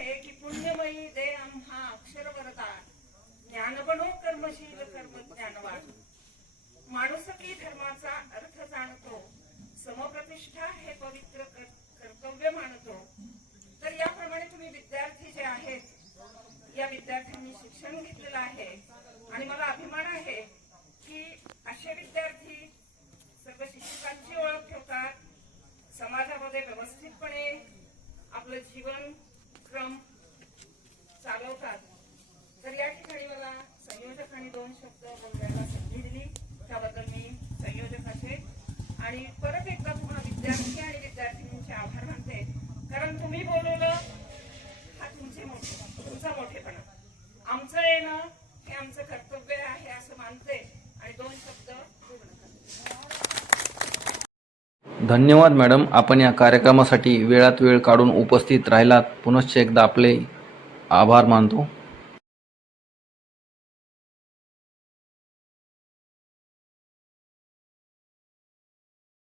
आहे की पुण्यमयी दे आम्हा अक्षर वरदान ज्ञान बनो कर्मशील कर्म ज्ञानवान माणुसकी धर्माचा अर्थ जाणतो समप्रतिष्ठा हे पवित्र कर्तव्य मानतो. तर याप्रमाणे तुम्ही विद्यार्थी जे आहेत या विद्यार्थ्यांनी शिक्षण घेतलेलं आहे. आणि मला अभिमान आहे की असे विद्यार्थी सर्व शिक्षकांची ओळख ठेवतात समाजामध्ये व्यवस्थितपणे आपलं जीवन क्रम होतात. तर या ठिकाणी मला संयोजकांनी दोन शब्द बोलण्याला संधी दिली. त्याबद्दल मी संयोजकाचे आणि परत एकदा तुम्हाला विद्यार्थी आणि विद्यार्थिनींचे आभार मानते. कारण तुम्ही बोलवलं हा तुमचे मोठे तुमचा मोठेपणा. आमचं येणं हे आमचं कर्तव्य आहे असं मानते आणि दोन शब्द पूर्ण धन्यवाद मॅडम. आपण या कार्यक्रमासाठी वेळात वेळ काढून उपस्थित राहिलात. पुनश्च एकदा आपले आभार मानतो.